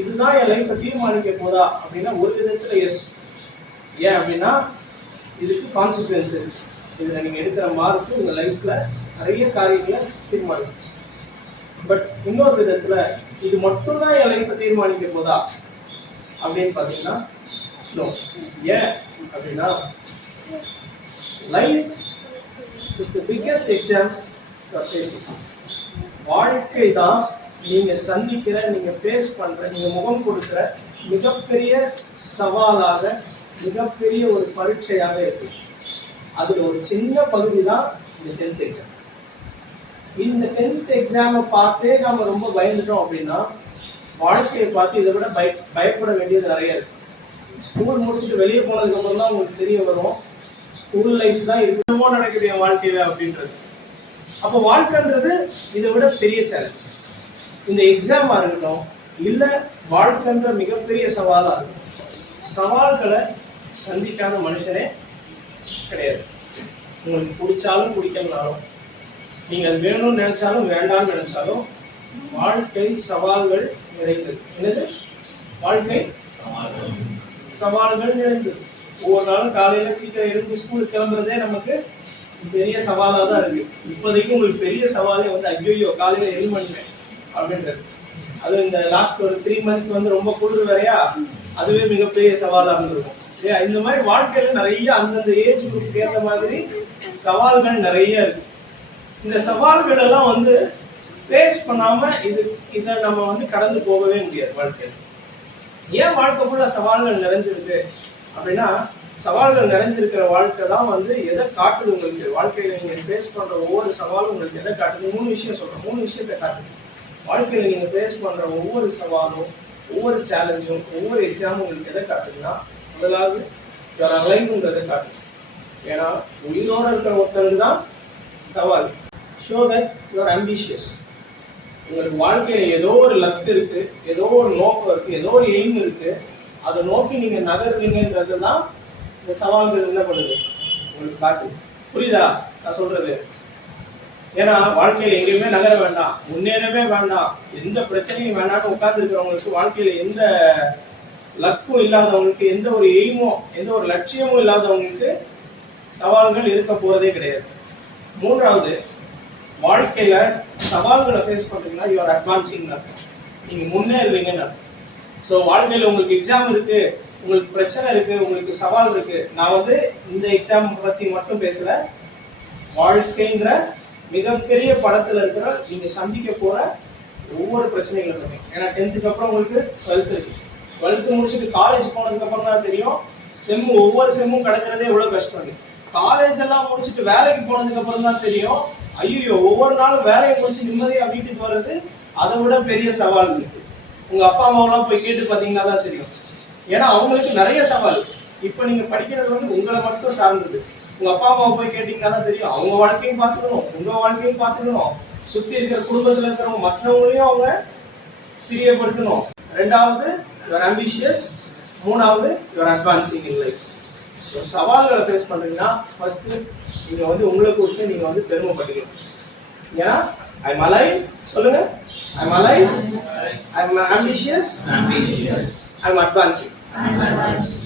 இதுதான் என் லைஃப்பை தீர்மானிக்க போதா அப்படின்னா ஒரு விதத்துல எஸ். ஏன் அப்படின்னா இதுக்கு கான்சிக்வன்ஸ் இருக்கு. இதுல நீங்க எடுக்கிற மார்க்கு உங்க லைஃப்ல நிறைய காரியங்களை தீர்மானிக்கும். பட் இன்னொரு விதத்துல இது மட்டும்தான் என் லைஃப்பை தீர்மானிக்க போதா அப்படின்னு பாத்தீங்கன்னா நோ. ஏன் அப்படின்னா life is the biggest exam you are facing. வாழ்க்கை தான் நீங்க சந்திக்கிற, நீங்க ஃபேஸ் பண்ற, நீங்க முகம் கொடுக்கிற மிகப்பெரிய சவாலாக, மிகப்பெரிய ஒரு பரீட்சையாக இருக்கு. அதுல ஒரு சின்ன பகுதி தான் இந்த 10th எக்ஸாம். இந்த 10th எக்ஸாமை பார்த்தே நம்ம ரொம்ப பயந்துட்டோம் அப்படின்னா வாழ்க்கையை பார்த்து இதை விட பயப்பட வேண்டியது நிறைய இருக்கு. ஸ்கூல் முடிச்சுட்டு வெளியே போனதுக்கு அப்புறம் தான் உங்களுக்கு தெரிய வரும் ஸ்கூல் லைஃப் தான் இருக்கணுமோ நினைக்கிற வாழ்க்கையில அப்படின்றது. அப்போ வாழ்க்கைன்றது இதை விட பெரிய சேலஞ்ச். இந்த எக்ஸாமா இருக்கட்டும் இல்ல வாழ்க்கைன்ற மிகப்பெரிய சவாலா இருக்கும். சவால்களை சந்திக்காத மனுஷனே கிடையாது. உங்களுக்கு பிடிச்சாலும் பிடிக்கலனாலும், நீங்க அது வேணும்னு நினைச்சாலும் வேண்டாம்னு நினைச்சாலும் வாழ்க்கை சவால்கள் நிறைந்தது. என்னது வாழ்க்கை? சவால்கள் நிறைந்தது. ஒவ்வொரு நாளும் காலையில சீக்கிரம் எழுந்து ஸ்கூலுக்கு கிளம்புறதே நமக்கு பெரிய சவாலா தான் இருக்கு. இப்போதைக்கு உங்களுக்கு பெரிய சவாலே வந்து ஐயோ காலையில எழுமணிவேன் அப்படின்றது. அது இந்த லாஸ்ட் ஒரு 3 months வந்து ரொம்ப குளிர் வேறையா, அதுவே மிகப்பெரிய சவாலா இருந்திருக்கும். இந்த மாதிரி வாழ்க்கையில நிறைய அந்தந்த ஏஜ் ஏற்ற மாதிரி சவால்கள் நிறைய இருக்கு. இந்த சவால்கள் எல்லாம் வந்து ஃபேஸ் பண்ணாம இதை நம்ம வந்து கடந்து போகவே முடியாது வாழ்க்கையில. ஏன் வாழ்க்கை ஃபுல்லா சவால்கள் நிறைஞ்சிருக்கு அப்படின்னா, சவால்கள் நிறைஞ்சிருக்கிற வாழ்க்கை தான் வந்து எதை காட்டுது உங்களுக்கு. வாழ்க்கையில நீங்க ஃபேஸ் பண்ற ஒவ்வொரு சவாலும் உங்களுக்கு எதை காட்டுது? 3 விஷயம் சொல்றேன். 3 விஷயத்தை காட்டுது. வாழ்க்கையில நீங்க ஃபேஸ் பண்ற ஒவ்வொரு சவாலும், ஒவ்வொரு சேலஞ்சும், ஒவ்வொரு எக்ஸாமும் உங்களுக்கு எதை காட்டுதுன்னா, முதலாவது யுவர் அலைவ்ன்றதை காட்டுது. ஏன்னா உயிரோட இருக்கிற ஒருத்தருக்கு தான் சவால். Show that your ambitious. உங்களுக்கு வாழ்க்கையில ஏதோ ஒரு லக்கு இருக்கு, ஏதோ ஒரு நோக்கம் இருக்கு, ஏதோ ஒரு எய்ம் இருக்கு, அதை நோக்கி நீங்க நகர்றீங்கன்றது தான் இந்த சவால்கள் என்ன பண்ணுது உங்களுக்கு காட்டுது. புரியுதா நான் சொல்றது? ஏன்னா வாழ்க்கையில எங்கேயுமே நகர வேண்டாம், முன்னேறவே வேண்டாம், எந்த பிரச்சனையும் வேண்டாம்னு உட்கார்ந்து இருக்கிறவங்களுக்கு, வாழ்க்கையில எந்த லக்கும் இல்லாதவங்களுக்கு, எந்த ஒரு எய்மோ எந்த ஒரு லட்சியமும் இல்லாதவங்களுக்கு சவால்கள் இருக்க போறதே கிடையாது. மூன்றாவது, வாழ்க்கையில சவால்களை ஃபேஸ் பண்றீங்கன்னா யூ ஆர் அட்வான்சிங், நீங்க முன்னேறுவீங்கன்னு. ஸோ வாழ்க்கையில உங்களுக்கு எக்ஸாம் இருக்கு, உங்களுக்கு பிரச்சனை இருக்கு, உங்களுக்கு சவால் இருக்கு. நான் வந்து இந்த எக்ஸாம் பத்தி மட்டும் பேசல, வாழ்க்கைங்கிற மிகப்பெரிய படத்துல இருக்கிற நீங்க சந்திக்க போற ஒவ்வொரு பிரச்சனைகளை பத்தி. ஏன்னா 10th அப்புறம் உங்களுக்கு 12th இருக்கு. 12th முடிச்சுட்டு காலேஜ் போனதுக்கு அப்புறம் தான் தெரியும் ஒவ்வொரு செம்மும் கிடக்கிறதே எவ்வளவு கஷ்டம். காலேஜ் எல்லாம் முடிச்சுட்டு வேலைக்கு போனதுக்கு அப்புறம் தான் தெரியும் ஐயோ ஒவ்வொரு நாளும் வேலையை முடிச்சு நிம்மதியா வீட்டுக்கு வர்றது அதை விட பெரிய சவால் இருக்கு. உங்க அப்பா அம்மாவெல்லாம் போய் கேட்டு பாத்தீங்கன்னா தான் தெரியும். ஏன்னா அவங்களுக்கு நிறைய சவால். இப்ப நீங்க படிக்கிறது வந்து உங்களை மட்டும் சார்ந்தது. உங்க அப்பா அம்மாவை போய் கேட்டீங்கன்னா தான் தெரியும் அவங்க வாழ்க்கையும் பார்த்துக்கணும், உங்க வாழ்க்கையும் பார்த்துக்கணும், சுத்தி இருக்கிற குடும்பத்துல இருக்கிறவங்க மற்றவங்களையும் அவங்க பிரியப்படுத்தணும். ரெண்டாவது யுவர் ஆம்பிஷியஸ், மூணாவது your advancing in life. So சவால்களை ஃபேஸ் பண்றீங்கன்னா ஃபர்ஸ்ட் நீங்க வந்து உங்களை குறித்து நீங்க வந்து பெருமைப்பட்டுக்கணும். ஏன்னா ஐம் அலைவ், சொல்லுங்க I'm alive, I'm ambitious, I'm advancing.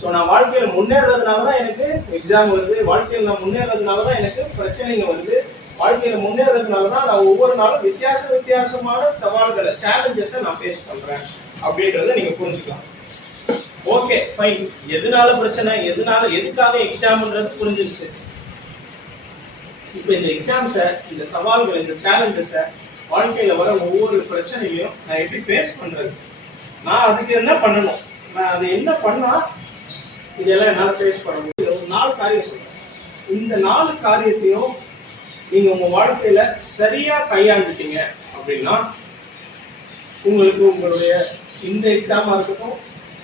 So நான் வாழ்க்கையில முன்னேறதுனால தான் எனக்கு எக்ஸாம் வருது, வாழ்க்கையில் நான் முன்னேறதுனால தான் எனக்கு பிரச்சனைங்க வருது, வாழ்க்கையில முன்னேறதுனால தான் நான் ஒவ்வொரு நாளும் வித்தியாசமான சவால்களை, சேலஞ்சஸை நான் ஃபேஸ் பண்றேன் அப்படின்றத நீங்க புரிஞ்சுக்கலாம். ஓகே ஃபைன், எதனால பிரச்சனை, எதுக்காக எக்ஸாம்ன்றது புரிஞ்சிருச்சு. இப்போ இந்த எக்ஸாம்ஸை, இந்த சவால்கள், இந்த சேலஞ்சஸை, வாழ்க்கையில வர ஒவ்வொரு பிரச்சனையும் நான் எப்படி ஃபேஸ் பண்றது, நான் அதுக்கு என்ன பண்ணணும், நான் அது என்ன பண்ணா இதெல்லாம் என்னால் ஃபேஸ் பண்ண முடியும். ஒரு 4 காரியம் சொல்றேன். இந்த 4 காரியத்தையும் நீங்க உங்க வாழ்க்கையில சரியா கையாண்டுட்டீங்க அப்படின்னா உங்களுக்கு உங்களுடைய இந்த எக்ஸாமா இருக்கட்டும்,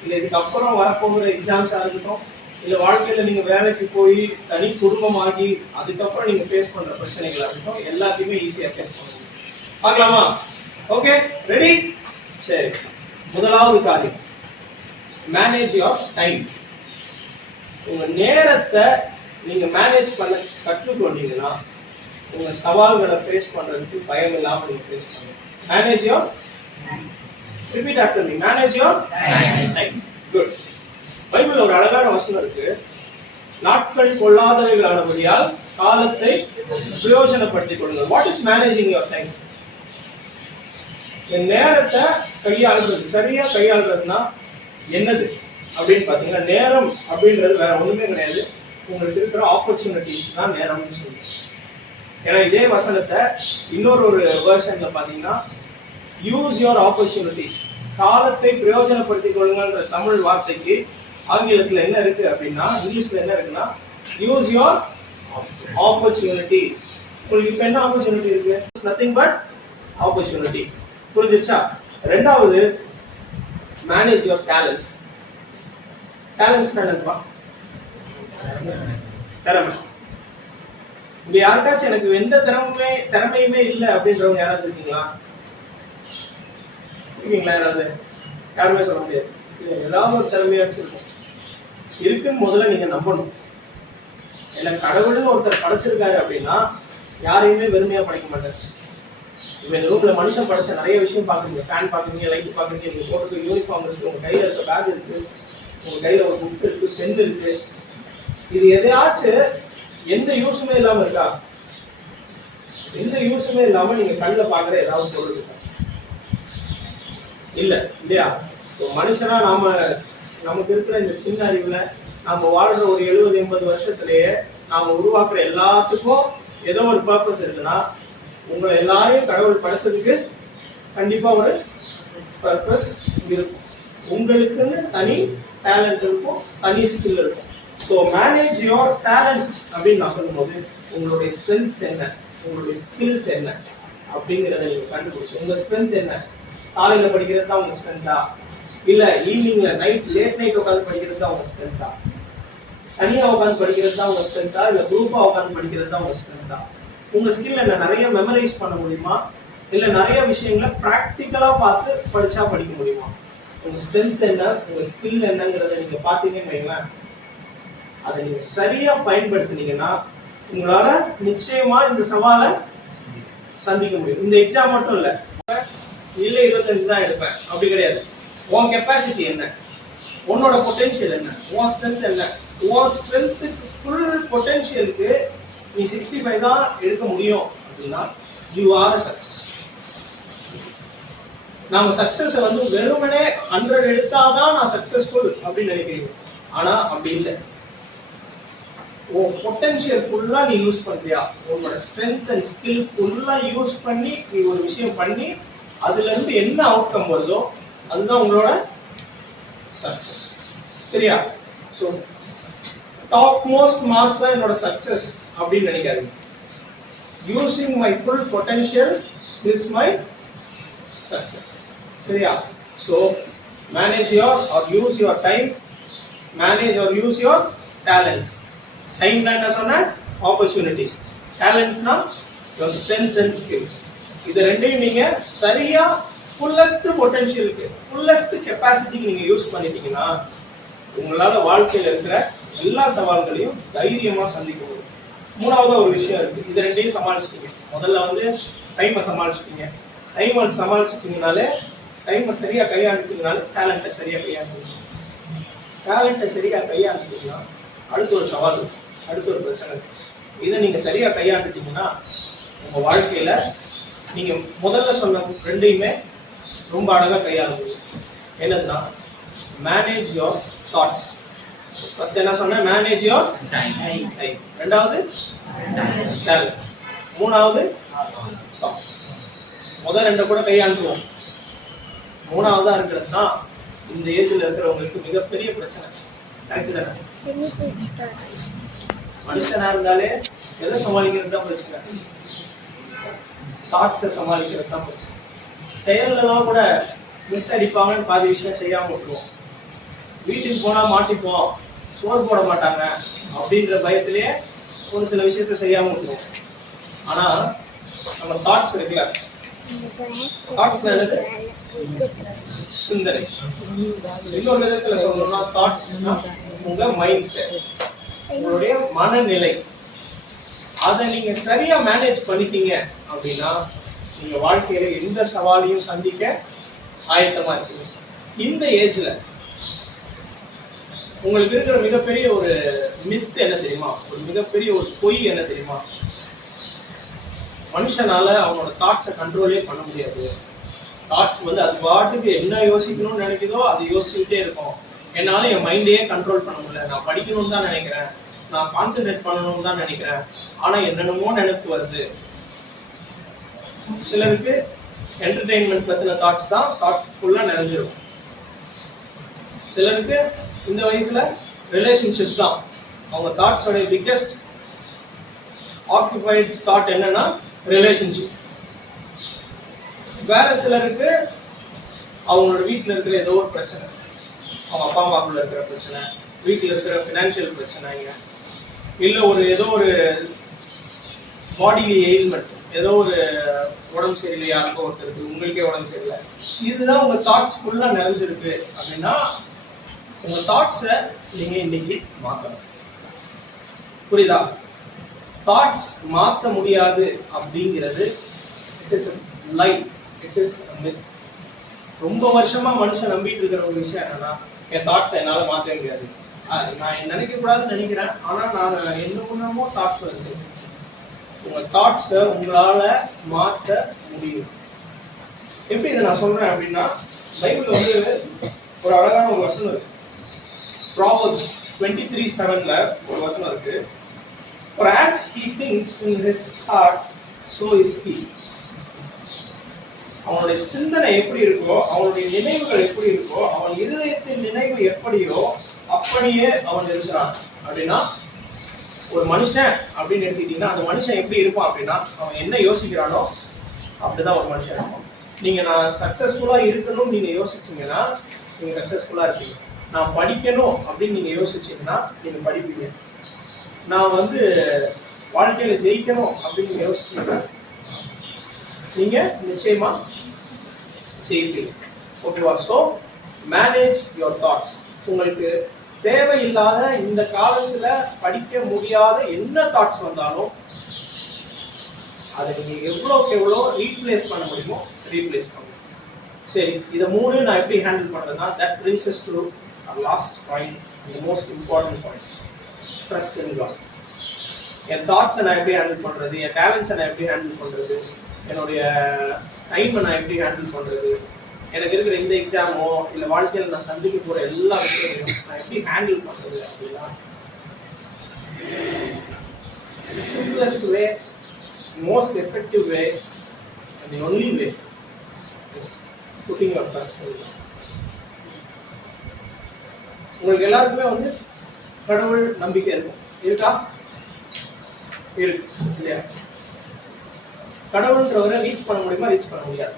இல்லை இதுக்கு அப்புறம் வரப்போகிற எக்ஸாம்ஸா இருக்கட்டும், இல்லை வாழ்க்கையில நீங்க வேலைக்கு போய் தனி குடும்பமாகி அதுக்கப்புறம் நீங்க ஃபேஸ் பண்ற பிரச்சனைகளா இருக்கட்டும், எல்லாத்தையுமே ஈஸியா ஃபேஸ் பண்ண முடியும். பார்க்கலாமா? Okay ready? சரி, முதலாவது காரியம் மேனேஜ் யுவர் டைம். உங்க நேரத்தை நீங்க மேனேஜ் பண்ண கற்றுக்கொண்டீங்கன்னா உங்க சவால்களை ஃபேஸ் பண்றதுக்கு பயம் இல்லாம நீங்க ஃபேஸ் பண்ணுங்க. Manage your Repeat after me. Manage your time. Good. பைபிள்ல ஒரு அழகான வசனம் இருக்கு. நாட்கள் கொள்ளாதவைகளானபடியால் காலத்தை பிரயோஜனப்படுத்திக் கொள்ளுங்கள். What is managing your time? இந்த நேரத்தை கையாளுறது, சரியா கையாளுறதுன்னா என்னது அப்படின்னு பாத்தீங்கன்னா, நேரம் அப்படின்றது வேற ஒண்ணுமே கிடையாது. உங்களுக்கு இருக்கிற ஆப்பர்ச்சுனிட்டிஸ் தான் நேரம்னு சொல்லுங்க. ஏன்னா இதே வசனத்தை இன்னொரு வெர்ஷன்ல பாத்தீங்கன்னா, யூஸ் யுவர் ஆப்பர்ச்சுனிட்டிஸ், காலத்தை பிரயோஜனப்படுத்திக் கொள்ளுங்கன்ற தமிழ் வார்த்தைக்கு ஆங்கிலத்துல என்ன இருக்கு அப்படின்னா, இங்கிலீஷ்ல என்ன இருக்குன்னா, யூஸ் யுவர் ஆப்பர்ச்சுனிட்டிஸ். உங்களுக்கு இப்ப என்ன ஆப்பர்ச்சுனிட்டி இருக்கு? Nothing but opportunity. புரிஞ்சிருச்சா? ரெண்டாவது, மேனேஜ் யுவர் டேலண்ட்ஸ். டேலண்ட்ஸ் என்னப்பா? திறமை. இங்க யாருக்காச்சும் எனக்கு எந்த திறமையுமே இல்லை அப்படின்றவங்க யாராவது இருக்கீங்களா? யாராவது? யாருமே சொல்ல முடியாது. ஏதாவது ஒரு திறமையாச்சும் இருக்கும். இருக்குன்னு முதல்ல நீங்க நம்பணும். இல்ல கடவுள்னு ஒருத்தர் படைச்சிருக்காரு அப்படின்னா யாரையுமே வெறுமையா படைக்க மாட்டாரு. இப்ப இந்த ரூம்ல மனுஷன் படைச்ச நிறைய விஷயம் பாக்குறீங்க. ஃபேன் பாக்குறீங்க, லைட் பாக்குறீங்க, நீங்க போட்டு யூனிஃபார்ம் இருக்கு, உங்க கையில இருக்க பேக் இருக்கு, உங்க கையில ஒரு புக் இருக்கு, பென் இருக்கு. இது எதையாச்சும் எந்த யூஸுமே இல்லாம இருக்கா? எந்த யூஸுமே இல்லாம நீங்க கண்ணுல பாக்குற ஏதாவது பொருள் இருக்கா? இல்ல இல்லையா? மனுஷனா நமக்கு இருக்கிற இந்த சின்ன அறிவுல நாம வாழ்ற ஒரு 70-80 வருஷத்திலேயே நாம உருவாக்குற எல்லாத்துக்கும் ஏதோ ஒரு பர்பஸ் இருக்குன்னா, உங்களை எல்லாரையும் கடவுள் படைச்சதுக்கு கண்டிப்பா ஒரு பர்பஸ் இருக்கும். உங்களுக்குன்னு தனி டேலண்ட் இருக்கும், தனி ஸ்கில் இருக்கும். ஸோ மேனேஜ் யுவர் டேலண்ட் அப்படின்னு நான் சொல்லும்போது, உங்களுடைய ஸ்ட்ரென்த்ஸ் என்ன, உங்களுடைய ஸ்கில்ஸ் என்ன அப்படிங்கிறத நீங்க கண்டுபிடிச்சு, உங்க ஸ்ட்ரென்த் என்ன? காலையில படிக்கிறது தான் உங்க ஸ்ட்ரென்த்தா, இல்ல ஈவினிங்ல லேட் நைட் உட்காந்து படிக்கிறது தான் உங்க ஸ்ட்ரென்த்தா, தனியா உட்காந்து படிக்கிறது தான் உங்க ஸ்ட்ரென்த்தா, இல்ல குரூப்பா உட்காந்து படிக்கிறது தான் உங்க ஸ்ட்ரென்த்தா? உங்க ஸ்கில் என்ன? நிறைய மெமரைஸ் பண்ண முடியுமா, இல்ல நிறைய விஷயங்களை பிராக்டிக்கலா பார்த்து படிச்சா படிக்க முடியுமா? உங்க ஸ்ட்ரென்த் என்ன, உங்க ஸ்கில் என்னங்கிறத நீங்க பாத்தீங்கன்னு வைங்களேன், அதை நீங்க சரியா பயன்படுத்தினீங்கன்னா உங்களால நிச்சயமா இந்த சவாலை சந்திக்க முடியும். இந்த எக்ஸாம் மட்டும் இல்ல 25 தான் எடுப்பேன் அப்படி கிடையாது. உன் கெப்பாசிட்டி என்ன, உன்னோட பொட்டன்ஷியல் என்ன, உன் ஸ்ட்ரென்த் என்ன, உன் ஸ்ட்ரென்த்துக்கு ஃபுல் பொட்டன்ஷியலுக்கு நீ 65 தான் எடுக்க முடியும் அப்படின்னா யூ ஆர் a சக்சஸ். நாம சக்சஸ் வெறுமனே 100 எடுத்தாதான் நான் சக்சஸ்ஃபுல் அப்படின்னு நினைக்கிறீங்க. ஆனா அப்படி இல்லை. உன் பொட்டன்ஷியல் ஃபுல்லா நீ யூஸ் பண்றியா, உன்னோட ஸ்ட்ரென்த் அண்ட் ஸ்கில் ஃபுல்லா யூஸ் பண்ணி நீ ஒரு விஷயம் பண்ணி அதுல இருந்து என்ன அவுட்கம் வருதோ அதுதான் உங்களோட சக்சஸ். சரியா? ஸோ டாப் மோஸ்ட் மார்க்ஸ் தான் என்னோட சக்சஸ் அப்படின்னு நினைக்காதீங்க. Using my full potential is my success. சரியா? So manage your or use your time, manage or use your talents. டைம்னா என்ன சொன்ன? ஆப்பர்ச்சுனிட்டிஸ். டேலண்ட்னா your strengths and skills. இது ரெண்டையும் நீங்க சரியா ஃபுல்லஸ்ட் பொட்டன்ஷியலுக்கு, ஃபுல்லஸ்ட் கெப்பாசிட்டிக்கு நீங்க யூஸ் பண்ணிட்டீங்கன்னா உங்களால வாழ்க்கையில இருக்கிற எல்லா சவால்களையும் தைரியமா சந்திக்க முடியும். மூணாவது ஒரு விஷயம் இருக்கு. இது ரெண்டையும் சமாளிச்சிட்டீங்க. முதல்ல டைமை சமாளிச்சிட்டீங்க. டைமை சமாளிச்சிட்டீங்கனாலே, டைமை சரியா கையாண்டுட்டீங்கனாலே டேலண்ட்டை சரியா கையாண்டுட்டீங்க. டேலண்ட்டை சரியா கையாண்டுட்டீங்கன்னா அடுத்த ஒரு சவால், அடுத்த ஒரு பிரச்சனை. இதை நீங்க சரியா கையாண்டுட்டீங்கன்னா உங்க வாழ்க்கையில நீங்க முதல்ல சொன்ன ரெண்டையுமே ரொம்ப அழகா கையாள முடியும். என்னதுன்னா மேனேஜ் யுவர் தாட்ஸ். ஃபர்ஸ்ட் என்ன சொன்ன? Manage your time. ரெண்டாவது டேலண்ட், மூணாவது தாட்ஸ். முதல் ரெண்டை கூட கையாண்டுவோம். மூணாவதா இருக்கிறது தான் இந்த ஏஜ்ல இருக்கிறவங்களுக்கு மிகப்பெரிய பிரச்சனை. கரெக்ட் தானே? மனுஷனா இருந்தாலே எதை சமாளிக்கிறது தான் பிரச்சனை, தாட்ஸை சமாளிக்கிறது தான் பிரச்சனை. செயல்லாம் கூட மிஸ் அடிப்பாங்கன்னு பாதி விஷயம் செய்யாம விட்டுருவோம். வீட்டுக்கு போனா மாட்டிப்போம், சோறு போட மாட்டாங்க அப்படின்ற பயத்திலேயே ஒரு சில விஷயத்த செய்யாம விட்டுருவோம். ஆனா நம்ம தாட்ஸ் இருக்குல்ல, தாட்ஸ் என்னது? சிந்தனை. இன்னொரு விதத்துல சொல்லணும்னா தாட்ஸ்னா உங்க மைண்ட் செட், உங்களுடைய மனநிலை. அதை நீங்க சரியா மேனேஜ் பண்ணிட்டீங்க அப்படின்னா நீங்க வாழ்க்கையில எந்த சவாலையும் சந்திக்க ஆயத்தமா இருக்கீங்க. இந்த ஏஜ்ல உங்களுக்கு இருக்கிற மிகப்பெரிய ஒரு மித் என்ன தெரியுமா? ஒரு மிகப்பெரிய ஒரு பொய் என்ன தெரியுமா? மனுஷனால அவனோட தாட்ஸை கண்ட்ரோலே பண்ண முடியாது. தாட்ஸ் வந்து அது பாட்டுக்கு என்ன யோசிக்கணும்னு நினைக்குதோ அதை யோசிச்சுக்கிட்டே இருக்கும். என்னால என் மைண்டையே கண்ட்ரோல் பண்ண முடியல. நான் படிக்கணும்னு தான் நினைக்கிறேன், நான் கான்சென்ட்ரேட் பண்ணணும்னு தான் நினைக்கிறேன், ஆனா என்னென்னமோ நினைப்பு வருது. சிலருக்கு என்டர்டெயின்மெண்ட் பத்தின தாட்ஸ் தான் தாட்ஸ் ஃபுல்லா நிறைஞ்சிருக்கும். சிலருக்கு இந்த வயசுல ரிலேஷன்ஷிப் தான் அவங்க தாட்ஸோட பிக்கெஸ்ட் ஆக்குபைட் தாட் என்னன்னா ரிலேஷன்ஷிப். வேற சிலருக்கு அவங்களோட வீட்டில் இருக்கிற ஏதோ ஒரு பிரச்சனை, அவங்க அப்பா அம்மாக்குள்ள இருக்கிற பிரச்சனை, வீட்டில் இருக்கிற ஃபினான்ஷியல் பிரச்சனைங்க, இல்லை ஏதோ ஒரு பாடிலி எயில்மெண்ட், ஏதோ ஒரு உடம்பு சரியில்லை, யாருக்கோ ஒருத்தருக்கு, உங்களுக்கே உடம்பு சரியில்லை, இதுதான் உங்க தாட்ஸ் ஃபுல்லா நிறைஞ்சிருக்கு அப்படின்னா உங்க தாட்ஸை நீங்க இன்னைக்கு மாத்தணும். புரியுதா? தாட்ஸ் மாற்ற முடியாது அப்படிங்கிறது it is lie, it is myth. ரொம்ப வருஷமா மனுஷன் நம்பிட்டு இருக்கிற ஒரு விஷயம் என்னன்னா என் தாட்ஸை என்னால மாற்ற முடியாது, நான் நினைக்க கூடாதுன்னு நினைக்கிறேன், ஆனா நான் என்னமோ தாட்ஸ் வருது. உங்க தாட்ஸை உங்களால மாற்ற முடியும். எப்படி இதை நான் சொல்றேன் அப்படின்னா, பைபிள்ல வந்து ஒரு அழகான ஒரு வசனம் இருக்கு. Proverbs 23:7ல ஒரு வசனம் இருக்கு. For as he thinks in his heart, so is he. அவனுடைய சிந்தனை எப்படி இருக்கோ, அவனுடைய நினைவுகள் எப்படி இருக்கோ, அவன் இருதயத்தின் நினைவு எப்படியோ அப்படியே அவன் இருக்கிறான். அப்படின்னா ஒரு மனுஷன் அப்படின்னு எடுத்துக்கிட்டீங்கன்னா அந்த மனுஷன் எப்படி இருப்பான் அப்படின்னா அவன் என்ன யோசிக்கிறானோ அப்படிதான் ஒரு மனுஷன் இருப்பான். நீங்க நான் சக்சஸ்ஃபுல்லா இருக்கணும்னு நீங்க யோசிச்சீங்கன்னா நீங்க சக்சஸ்ஃபுல்லா இருப்பீங்க. நான் படிக்கணும் அப்படின்னு நீங்க யோசிச்சீங்கன்னா நீங்க படிப்பீங்க. நான் வந்து வாழ்க்கையில ஜெயிக்கணும் அப்படின்னு நீங்க யோசிச்சீங்கன்னா நீங்க நிச்சயமா ஜெயிப்பீங்க. ஓகேவா? So manage your thoughts. உங்களுக்கு தேவையில்லாத இந்த காலத்துல படிக்க முடியாத என்ன தாட்ஸ் வந்தாலும் அதை நீங்க எவ்வளோக்கு எவ்வளோ ரீப்ளேஸ் பண்ண முடியுமோ ரீப்ளேஸ் பண்ணுங்க. சரி, இதை மூணு நான் எப்படி ஹேண்டில் பண்றதுன்னா that brings us to our last point, the most important point, trust in God. என் தாட்ஸை நான் எப்படி ஹேண்டில் பண்றது, என் டேலண்ட்ஸை நான் எப்படி ஹேண்டில் பண்றது, என்னுடைய டைமை நான் எப்படி ஹேண்டில் பண்றது, எனக்கு இருக்கிற இந்த எக்ஸாமோ இல்லை வாழ்க்கையில் நான் சந்திக்க போற எல்லா விஷயத்தையும் நான் எப்படி ஹேண்டில் பண்றது அப்படின்னா simplest way, most effective way, and the only way is putting your trust in God. உங்களுக்கு எல்லாருக்குமே வந்து கடவுள் நம்பிக்கை இருக்கும். இருக்கா? இருக்கு இல்லையா? கடவுள்ன்றவரை ரீச் பண்ண முடியுமா? ரீச் பண்ண முடியாது.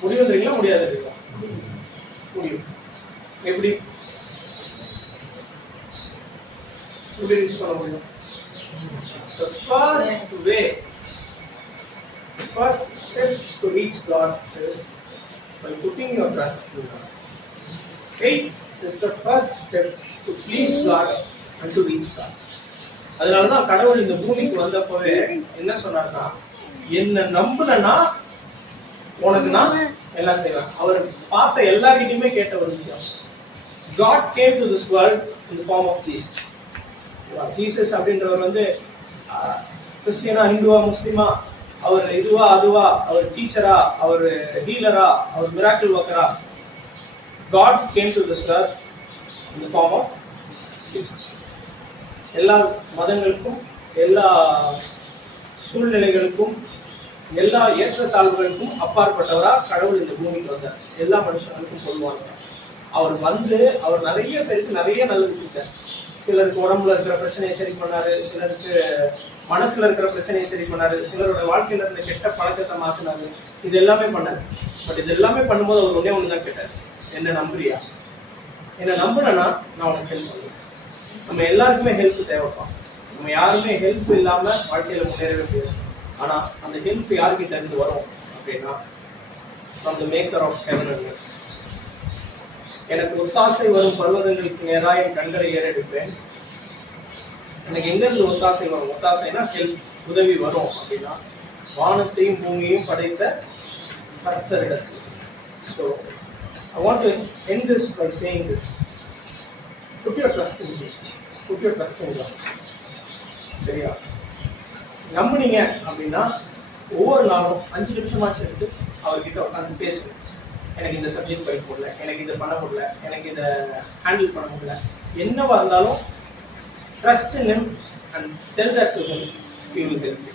முடியுன்றீங்களா? முடியாது இருக்கா? முடியும். எப்படி ரீச் பண்ண முடியும்? The first way, the first step to reach God is by putting your trust in God. Faith is the first step to please God and to reach God. அதனாலதான் கடவுள் இந்த பூமிக்கு வந்தப்பவே என்ன சொன்னார்னா, என்ன நம்புனா உனக்கு நான் எல்லாம் செய்வேன். அவர் பார்த்த எல்லார்கிட்டயுமே கேட்ட ஒரு விஷயம், God came to this world in the form of Jesus. Jesus அப்படின்றவர் வந்து கிறிஸ்டியனா, ஹிந்துவா, முஸ்லிமா, அவர் இதுவா அதுவா, அவர் டீச்சரா, அவர் ஹீலரா, அவர் miracle ஒர்க்கரா, God came to this earth in the form of Jesus. எல்லா மதங்களுக்கும், எல்லா சூழ்நிலைகளுக்கும், எல்லா ஏற்றத்தாழ்வுகளுக்கும் அப்பாற்பட்டவரா கடவுள் இந்த பூமிக்கு வந்தார். எல்லா மனுஷங்களுக்கும் பொதுவாங்க. அவர் வந்து அவர் நிறைய பேருக்கு நிறைய நல்லது செஞ்சார். சிலருக்கு உடம்புல இருக்கிற பிரச்சனையை சரி பண்ணாரு, சிலருக்கு மனசுல இருக்கிற பிரச்சனையை சரி பண்ணாரு, சிலரோட வாழ்க்கையில இருந்த கெட்ட பழக்கத்தை மாத்தினாரு. இது எல்லாமே பண்ணாரு. பட் இது எல்லாமே பண்ணும்போது அவர் ஒன்னே ஒண்ணுதான் கேட்டார், என்ன நம்புறியா? என்ன நம்புனா நான் உனக்கு ஹெல்ப் பண்ணுவேன். நம்ம எல்லாருக்குமே ஹெல்ப் தேவைப்படும். நம்ம யாருமே ஹெல்ப் இல்லாம வாழ்க்கையில முன்னேறவே முடியாது. ஆனா அந்த ஹெல்ப் யார்கிட்ட இருந்து வரும் அப்படின்னா from the maker of heaven and earth. எனக்கு ஒத்தாசை வரும் பர்வதங்களுக்கு நேராக என் கண்களை ஏறெடுப்பேன். எனக்கு எங்க இருந்து ஒத்தாசை வரும்? ஒத்தாசைனா ஹெல்ப், உதவி வரும் அப்படின்னா வானத்தையும் பூமியையும் படைத்த கர்த்தரிடத்தில். So I want to end this by saying this. Put your trust in Jesus. Put your trust in God. சரியா? நம்புனீங்க அப்படின்னா ஒவ்வொரு நாளும் 5 நிமிஷமாச்சும் எடுத்து அவர்கிட்ட உட்காந்து பேசுங்க. எனக்கு இந்த சப்ஜெக்ட் படிக்க முடியல, எனக்கு இதை பண்ண முடியல, எனக்கு இதை ஹேண்டில் பண்ண முடியல, என்னவா இருந்தாலும் trust in him and tell that to him, he will help you.